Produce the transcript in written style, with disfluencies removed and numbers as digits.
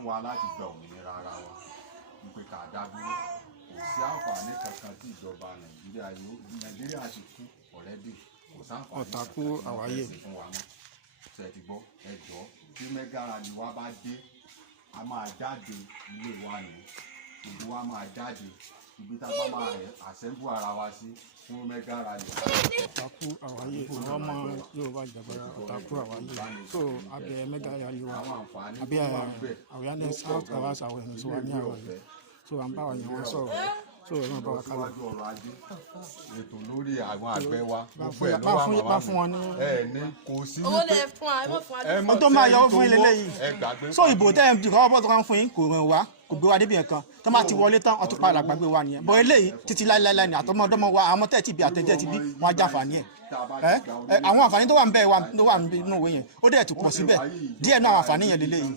fún wa láti gba òmìnira ara wa wípé ká dá dúró kò sí àǹfààní kankan tí ìjọba nàìjíríà ti kú ọ̀rẹ́dì kò sáǹfààní Ọ̀tàkù àwáyé fún wa mọ́ ṣe ti gbọ́ ẹjọ́ tí Mega Rally wa bá dé a máa jáde ilé wa ní gbogbo wa máa jáde ibi tá a bá máa àṣẹ́bù ara wa sí fún Mega Rally. Ọ̀tàkù àwáyé àwọn ọmọ Yorùbá Ìjàgbara Ọ̀tàkù àwáyé so abẹ Mega Rally wa àbí awareness hours awareness wa ní àwọn yìí so à ń bá wa yẹn wọ́n sọ̀rọ̀ so ẹ̀ máa bá wa kálọ̀. ọrọ̀ ajé ètò lórí àwọn àgbẹ̀ wa gbogbo ẹ̀ ló wà bá fún wọn ní. ní kò sí owó lè fún wa ẹ mọ̀ fún wa. mo tó máa yọ fún ilé lẹ́yìn so ìbò tẹ́ ẹ̀ ń dìkọ́ bọ́ tó kàn fún yín kò ràn wá kò gbé wa débi nǹkan tó máa ti wọlé tán ọtún padà gbàgbé wa nìyẹn bọ́ eléyìí títí láíláí ni àtọmọdọ́mọ wa àwọn tẹ́ ti bí àtẹ̀jẹ́ ti bí wọn á jàǹfààní ẹ̀ àwọn àǹfààní tó wà ń bẹ ló wà nínú ìwé yẹn ó dẹ̀ ti pọ̀ síbẹ̀ díẹ̀ náà àwọn àǹfààní yẹn lélẹ́yìí.